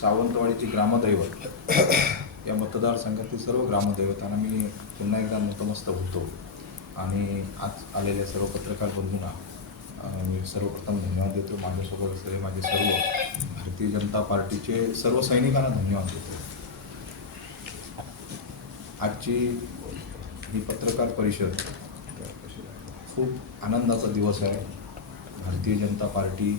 सावंतवाडीचे ग्रामदैवत या मतदारसंघातील सर्व ग्रामदैवतांना मी पुन्हा एकदा नतमस्तक होतो आणि आज आलेल्या सर्व पत्रकार बंधूंना मी सर्वप्रथम धन्यवाद देतो. माझ्यासोबत असलेले माझे सर्व भारतीय जनता पार्टीचे सर्व सैनिकांना धन्यवाद देतो. आजची ही पत्रकार परिषद खूप आनंदाचा दिवस आहे. भारतीय जनता पार्टी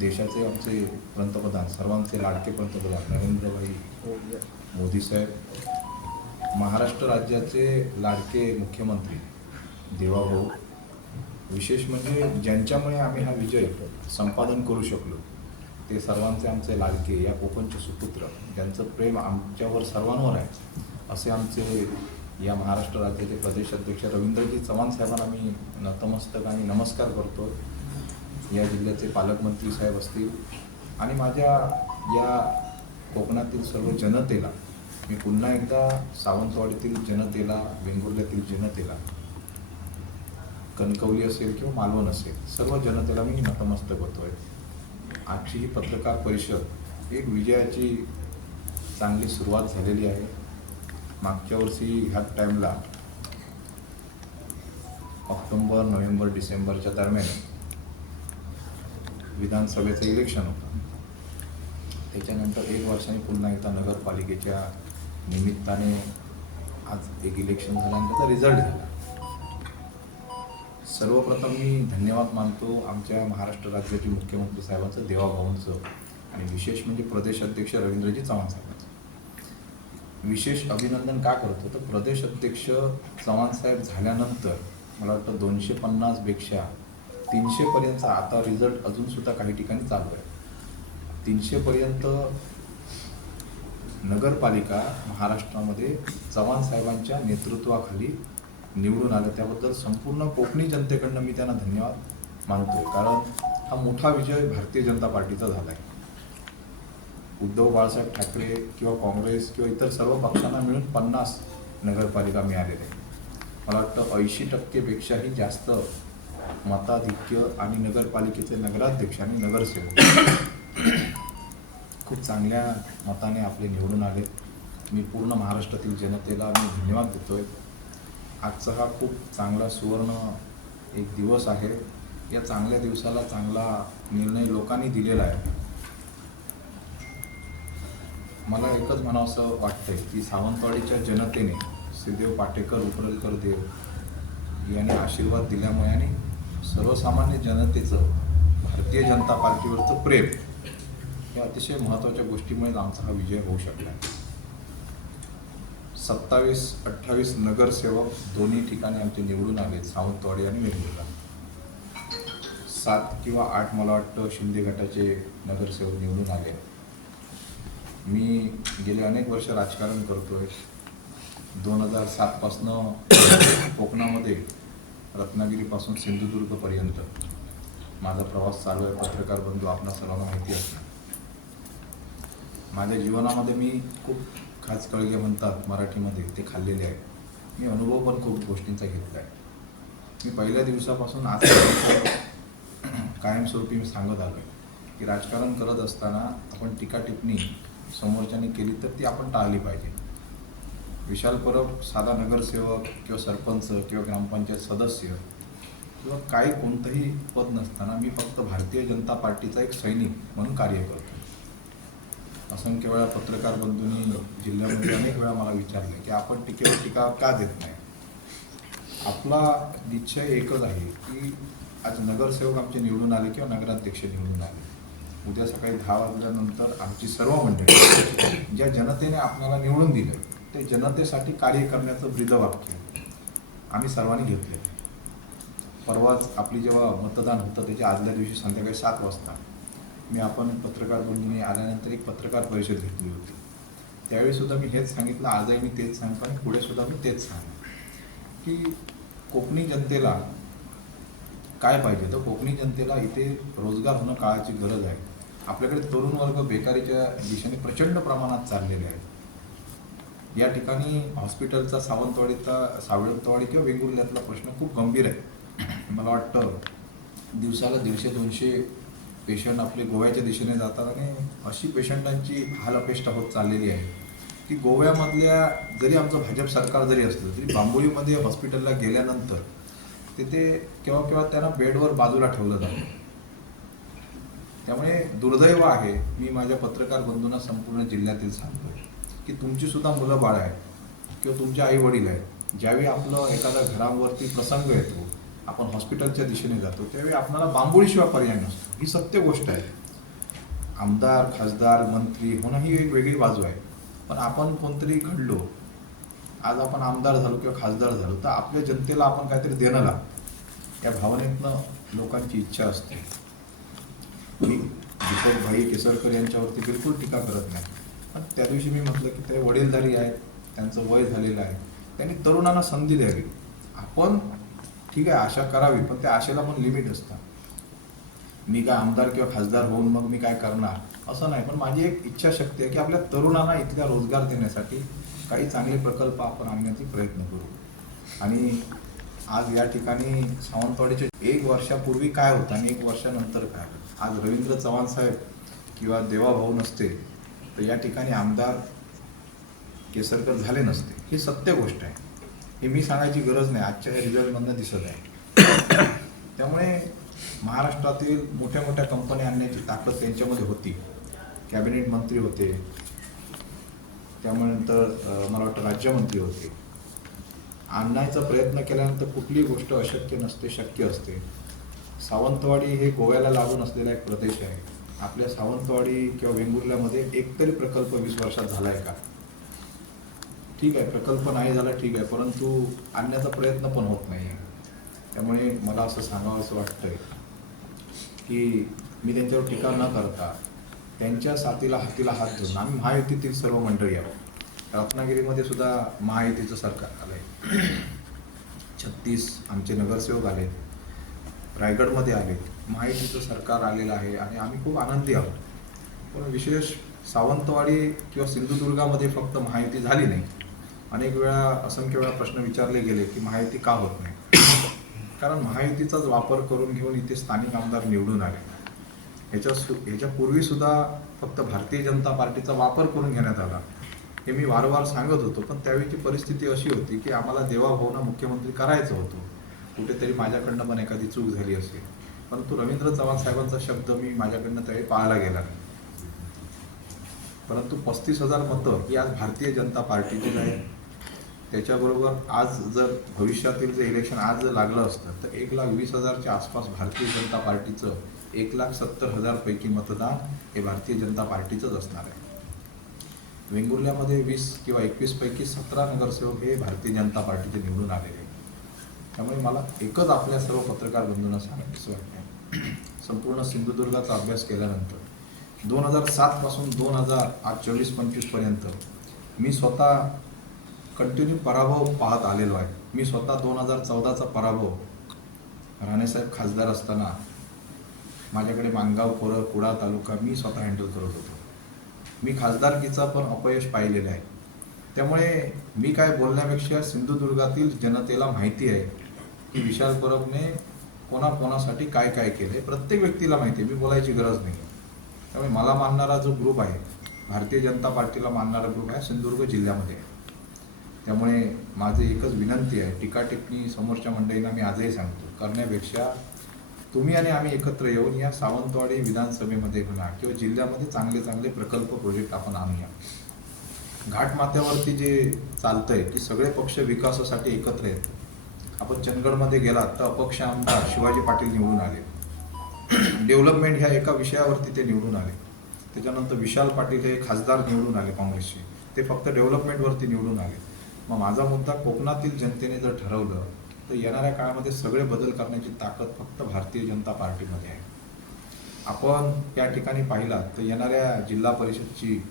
देशाचे आमचे पंतप्रधान, सर्वांचे लाडके पंतप्रधान नरेंद्रभाई मोदी साहेब, महाराष्ट्र राज्याचे लाडके मुख्यमंत्री देवाभाऊ, विशेष म्हणजे ज्यांच्यामुळे आम्ही हा विजय संपादन करू शकलो ते सर्वांचे आमचे लाडके या कोकणचे सुपुत्र, ज्यांचं प्रेम आमच्यावर सर्वांवर आहे, असे आमचे या महाराष्ट्र राज्याचे प्रदेश अध्यक्ष रवींद्रजी चव्हाण साहेबांना मी नतमस्तक आणि नमस्कार करतो. या जिल्ह्याचे पालकमंत्री साहेब असतील आणि माझ्या या कोकणातील सर्व जनतेला मी पुन्हा एकदा सावंतवाडीतील जनतेला, वेंगुर्ल्यातील जनतेला, कणकवली असेल किंवा मालवण असेल, सर्व जनतेला मी नतमस्तक होतोय. आजची ही पत्रकार परिषद एक विजयाची चांगली सुरुवात झालेली आहे. मागच्या वर्षी ह्या टाईमला ऑक्टोबर, नोव्हेंबर, डिसेंबरच्या दरम्यान विधानसभेचं इलेक्शन होतं. त्याच्यानंतर 1 वर्षाने पुन्हा एकदा नगरपालिकेच्या निमित्ताने आज एक इलेक्शन झालं, त्याचा रिझल्ट झाला. सर्वप्रथम मी धन्यवाद मानतो आमच्या महाराष्ट्र राज्याचे मुख्यमंत्री साहेबांचं, देवाभाऊंचं, आणि विशेष म्हणजे प्रदेश अध्यक्ष रवींद्रजी चव्हाण साहेबांचं. विशेष अभिनंदन का करतो तर प्रदेश अध्यक्ष चव्हाण साहेब झाल्यानंतर मला वाटतं 250पेक्षा 300पर्यंत आता रिझल्ट अजूनसुद्धा काही ठिकाणी चालू आहे. 300पर्यंत नगरपालिका महाराष्ट्रामध्ये चव्हाण साहेबांच्या नेतृत्वाखाली निवडून आलं. त्याबद्दल संपूर्ण कोकणी जनतेकडनं मी त्यांना धन्यवाद मानतोय, कारण हा मोठा विजय भारतीय जनता पार्टीचा झाला आहे. उद्धव बाळासाहेब ठाकरे किंवा काँग्रेस किंवा इतर सर्व पक्षांना मिळून 50 नगरपालिका मिळालेल्या आहेत. मला वाटतं 80%पेक्षाही जास्त मताधिक्य आणि नगरपालिकेचे नगराध्यक्ष आणि नगरसेवक खूप चांगल्या मताने आपले निवडून आले. मी पूर्ण महाराष्ट्रातील जनतेला मी धन्यवाद देतोय. आजचा हा खूप चांगला सुवर्ण एक दिवस आहे. या चांगल्या दिवसाला चांगला निर्णय लोकांनी दिलेला आहे. मला एकच म्हणावंसं वाटतंय की सावंतवाडीच्या जनतेने श्रीदेव पाटेकर उपरलकर देव यांनी आशीर्वाद दिल्यामुळे आणि सर्वसामान्य जनतेचं भारतीय जनता पार्टीवरचं प्रेम या अतिशय महत्त्वाच्या गोष्टीमुळे आमचा हा विजय होऊ शकला. 27-28 नगरसेवक दोन्ही ठिकाणी आमचे निवडून आले, सावंतवाडी आणि वेंगुर्ला. 7 किंवा 8 मला वाटतं शिंदे गटाचे नगरसेवक निवडून आले. मी गेले अनेक वर्ष राजकारण करतोय. 2007पासनं कोकणामध्ये रत्नागिरीपासून सिंधुदुर्गपर्यंत माझा प्रवास चालू आहे. पत्रकार बंधू आपणा सर्वांना माहिती असतं. माझ्या जीवनामध्ये मी खूप खास कळगे म्हणतात मराठीमध्ये, ते खाल्लेले आहे. मी अनुभव पण खूप गोष्टींचा घेतला आहे. मी पहिल्या दिवसापासून आज कायमस्वरूपी मी सांगत आलो आहे की राजकारण करत असताना आपण टीका टिप्पणी समोरच्याने केली तर ती आपण टाळली पाहिजे. विशाल परब साधा नगरसेवक किंवा सरपंच किंवा ग्रामपंचायत सदस्य किंवा काही कोणतंही पद नसताना मी फक्त भारतीय जनता पार्टीचा एक सैनिक म्हणून कार्य करतो. असंख्य वेळा पत्रकार बंधूंनी जिल्ह्यामध्ये अनेक वेळा मला विचारले की आपण टीकेवर टीका का देत नाही. आपला निश्चय एकच आहे की आज नगरसेवक आमचे निवडून आले किंवा नगराध्यक्ष निवडून आले, उद्या सकाळी 10 वाजल्यानंतर आमची सर्व मंडळी ज्या जनतेने आपल्याला निवडून दिलं ते जनतेसाठी कार्य करण्याचं ब्रीदवाक्य आम्ही सर्वांनी घेतले. परवाच आपली जेव्हा मतदान होतं त्याच्या आदल्या दिवशी संध्याकाळी 7 वाजता आपण पत्रकार बंधूंनी आल्यानंतर एक पत्रकार परिषद घेतली होती. त्यावेळी सुद्धा मी हेच सांगितलं, आजही मी तेच सांगतो आणि पुढे सुद्धा मी तेच सांगतो की कोकणी जनतेला काय पाहिजे. तर कोकणी जनतेला इथे रोजगार होणं काळाची गरज आहे. आपल्याकडे तरुण वर्ग बेकारीच्या दिशेने प्रचंड प्रमाणात चाललेले आहेत. या ठिकाणी हॉस्पिटलचा सावंतवाडी किंवा वेंगुर्ल्यातला प्रश्न खूप गंभीर आहे. मला वाटतं दिवसाला 150-200 पेशंट आपले गोव्याच्या दिशेने जातात आणि अशी पेशंटांची हालअपेष्टा होत चाललेली आहे की गोव्यामधल्या जरी आमचं भाजप सरकार जरी असलं तरी बांबोळीमध्ये हॉस्पिटलला गेल्यानंतर तिथे केव्हा त्यांना बेडवर बाजूला ठेवलं जातं. त्यामुळे दुर्दैव आहे. मी माझ्या पत्रकार बंधूंना संपूर्ण जिल्ह्यातील सांगतो की तुमची सुद्धा मुलं बाळ आहेत किंवा तुमचे आई वडील आहेत. ज्यावेळी आपलं एखाद्या घरावरती प्रसंग येतो, आपण हॉस्पिटलच्या दिशेने जातो, त्यावेळी आपल्याला बांबोळीशिवाय पर्याय नसतो. ही सत्य गोष्ट आहे. आमदार, खासदार, मंत्री होणं ही एक वेगळी बाजू आहे. पण आपण कोणतरी घडलो, आज आपण आमदार झालो किंवा खासदार झालो, तर आपल्या जनतेला आपण काहीतरी देणं लागतं. या भावनेतनं लोकांची इच्छा असते. मी दीपक भाई केसरकर यांच्यावरती बिलकुल टीका करत नाही. पण त्या दिवशी मी म्हटलं की ते वडीलधारी आहेत, त्यांचं वय झालेलं आहे, त्यांनी तरुणांना संधी द्यावी. आपण ठीक आहे आशा करावी, पण त्या आशेला पण लिमिट असतं. मी काय आमदार किंवा खासदार होऊन मग मी काय करणार असं नाही. पण माझी एक इच्छाशक्ती आहे की आपल्या तरुणांना इथल्या रोजगार देण्यासाठी काही चांगले प्रकल्प आपण आणण्याचे प्रयत्न करू. आणि आज या ठिकाणी सावंतवाडीचे 1 वर्षापूर्वी काय होतं आणि 1 वर्षानंतर काय. आज रवींद्र चव्हाण साहेब किंवा देवाभाऊ नसते तर या ठिकाणी आमदार केसरकर झाले नसते. ही सत्य गोष्ट आहे. हे मी सांगायची गरज नाही, आजच्या रिझल्टमधनं दिसत आहे. त्यामुळे महाराष्ट्रातील मोठ्या मोठ्या कंपन्या आणण्याची ताकद त्यांच्यामध्ये होती. कॅबिनेट मंत्री होते, त्यामुळे नंतर मला वाटतं राज्यमंत्री होते. आणण्याचा प्रयत्न केल्यानंतर कुठलीही गोष्ट अशक्य नसते, शक्य असते. सावंतवाडी हे गोव्याला लागून असलेला एक प्रदेश आहे. आपल्या सावंतवाडी किंवा वेंगुर्ल्यामध्ये एकतरी प्रकल्प 20 वर्षात झाला आहे का? ठीक आहे, प्रकल्प नाही झाला ठीक आहे, परंतु आणण्याचा प्रयत्न पण होत नाही आहे. त्यामुळे मला असं सांगावं असं वाटतंय की मी त्यांच्यावर टीका न करता त्यांच्या साथीला हातीला हात देऊन आम्ही महायुतीतील सर्व मंडळी आहोत. रत्नागिरीमध्ये सुद्धा महायुतीचं सरकार आलं आहे. 36 आमचे नगरसेवक आले, रायगडमध्ये आले, महायुतीचं सरकार आलेलं आहे आणि आम्ही खूप आनंदी आहोत. पण विशेष सावंतवाडी किंवा सिंधुदुर्गामध्ये फक्त महायुती झाली नाही. अनेक वेळा असंख्य वेळा प्रश्न विचारले गेले की महायुती का होत नाही. कारण महायुतीचाच वापर करून घेऊन इथे स्थानिक आमदार निवडून आले. ह्याच्यापूर्वीसुद्धा फक्त भारतीय जनता पार्टीचा वापर करून घेण्यात आला. हे मी वारंवार सांगत होतो. पण त्यावेळीची परिस्थिती अशी होती की आम्हाला देवाभाऊंना मुख्यमंत्री करायचं होतं. कुठेतरी माझ्याकडनं पण एखादी चूक झाली असेल, परंतु रवींद्र चव्हाण साहेबांचा शब्द मी माझ्याकडनं त्यावेळी पाळला गेला नाही. परंतु 35,000 मतं ही आज भारतीय जनता पार्टीची आहे. त्याच्याबरोबर आज जर भविष्यातील जे इलेक्शन आज जर लागलं असतं तर 1,20,000च्या आसपास भारतीय जनता पार्टीचं 1,70,000 पैकी मतदान हे भारतीय जनता पार्टीचंच असणार आहे. वेंगुर्ल्यामध्ये 20 किंवा 21 पैकी 17 नगरसेवक हे भारतीय जनता पार्टीचे निवडून आलेले आहेत. त्यामुळे मला एकच आपल्या सर्व पत्रकार बंधूंना सांगायचं वाटतं, संपूर्ण सिंधुदुर्गाचा अभ्यास केल्यानंतर 2007 पासून 2024-25 पर्यंत मी स्वतः कंटिन्यू पराभव पाहत आलेलो आहे. मी स्वतः 2014चा पराभव राणेसाहेब खासदार असताना माझ्याकडे माणगाव, कोरळ, कुडाळ तालुका मी स्वतः हँडल करत होतो. मी खासदारकीचा पण अपयश पाहिलेलं आहे. त्यामुळे मी काय बोलण्यापेक्षा सिंधुदुर्गातील जनतेला माहिती आहे की विशाल परबने कोणाकोणासाठी काय काय केलं आहे. प्रत्येक व्यक्तीला माहिती आहे, मी बोलायची गरज नाही. त्यामुळे मला मानणारा जो ग्रुप आहे, भारतीय जनता पार्टीला मानणारा ग्रुप आहे, सिंधुदुर्ग जिल्ह्यामध्ये आहे. त्यामुळे माझी एकच विनंती आहे, टीका टिप्पणी समोरच्या मंडळींना मी आजही सांगतो, करण्यापेक्षा तुम्ही आणि आम्ही एकत्र येऊन या सावंतवाडी विधानसभेमध्ये म्हणा किंवा जिल्ह्यामध्ये चांगले चांगले प्रकल्प प्रोजेक्ट आपण आणूया. घाटमाथ्यावरती जे चालतंय की सगळे पक्ष विकासासाठी एकत्र येतात. आपण चंदगडमध्ये गेलात तर अपक्ष आमदार शिवाजी पाटील निवडून आले. डेव्हलपमेंट ह्या एका विषयावरती ते निवडून आले. त्याच्यानंतर विशाल पाटील हे खासदार निवडून आले काँग्रेसचे, ते फक्त डेव्हलपमेंटवरती निवडून आले. मग माझा मुद्दा, कोकणातील जनतेने जर ठरवलं तर येणाऱ्या काळामध्ये सगळे बदल करण्याची ताकद फक्त भारतीय जनता पार्टीमध्ये आहे. आपण या ठिकाणी पाहिलात तर येणाऱ्या जिल्हा परिषदची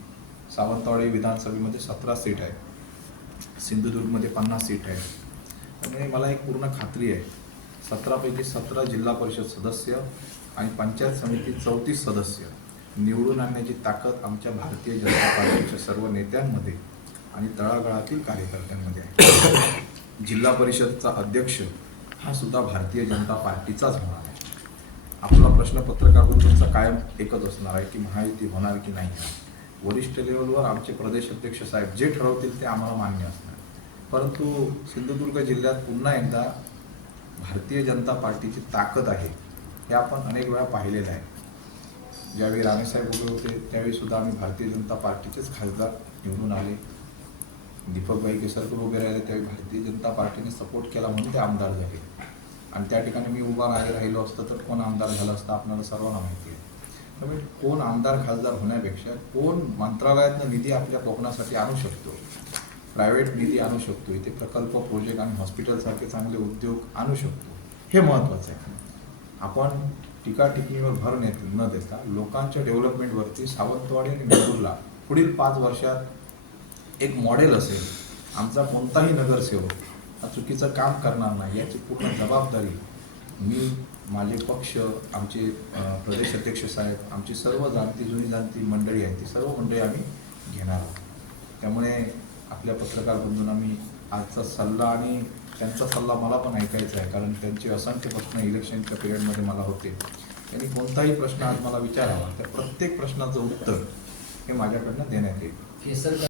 सावंतवाडी विधानसभेमध्ये 17 सीट आहे, सिंधुदुर्गमध्ये 50 सीट आहे. त्यामुळे मला एक पूर्ण खात्री आहे, 17पैकी 17 जिल्हा परिषद सदस्य आणि पंचायत समिती 34 सदस्य निवडून आणण्याची ताकद आमच्या भारतीय जनता पार्टीच्या सर्व नेत्यांमध्ये आणि तळागाळातील कार्यकर्त्यांमध्ये आहे. जिल्हा परिषदचा अध्यक्ष हा सुद्धा भारतीय जनता पार्टीचाच होणार आहे. आपला प्रश्न पत्रकार बंधूंचा कायम एकच असणार आहे की महायुती होणार की नाही. वरिष्ठ लेवलवर आमचे प्रदेश अध्यक्ष साहेब जे ठरवतील ते आम्हाला मान्य असणार. परंतु सिंधुदुर्ग जिल्ह्यात पुन्हा एकदा भारतीय जनता पार्टीची ताकद आहे हे आपण अनेक वेळा पाहिलेलं आहे. ज्यावेळी राणेसाहेब उभे होते त्यावेळी सुद्धा आम्ही भारतीय जनता पार्टीचेच खासदार निवडून आले. दीपकभाई केसरकर उभे राहिले त्यावेळी भारतीय जनता पार्टीने सपोर्ट केला म्हणून ते आमदार झाले. आणि त्या ठिकाणी मी उभा राहिलो असतं तर कोण आमदार झालं असतं आपल्याला सर्वांना माहिती आहे. त्यामुळे कोण आमदार खासदार होण्यापेक्षा कोण मंत्रालयातनं निधी आपल्या कोकणासाठी आणू शकतो, प्रायव्हेट निधी आणू शकतो, इथे प्रकल्प प्रोजेक्ट आणि हॉस्पिटलसारखे चांगले उद्योग आणू शकतो, हे महत्त्वाचं आहे. आपण टीका टिप्पणीवर भर न देता लोकांच्या डेव्हलपमेंटवरती सावंतवाडी आणि नेरूरला पुढील 5 वर्षात एक मॉडेल असेल. आमचा कोणताही नगरसेवक हा चुकीचं काम करणार नाही याची पूर्ण जबाबदारी मी, माझे पक्ष, आमचे प्रदेश अध्यक्ष साहेब, आमची सर्व जुनी जाणती मंडळी आहे ती सर्व मंडळी आम्ही घेणार आहोत. त्यामुळे आपल्या पत्रकार बंधूंना मी आजचा सल्ला आणि त्यांचा सल्ला मला पण ऐकायचा आहे, कारण त्यांचे असंख्य प्रश्न इलेक्शनच्या पिरियडमध्ये मला होते. त्यांनी कोणताही प्रश्न आज मला विचारावा त्या प्रत्येक प्रश्नाचं उत्तर हे माझ्याकडनं देण्यात येईल.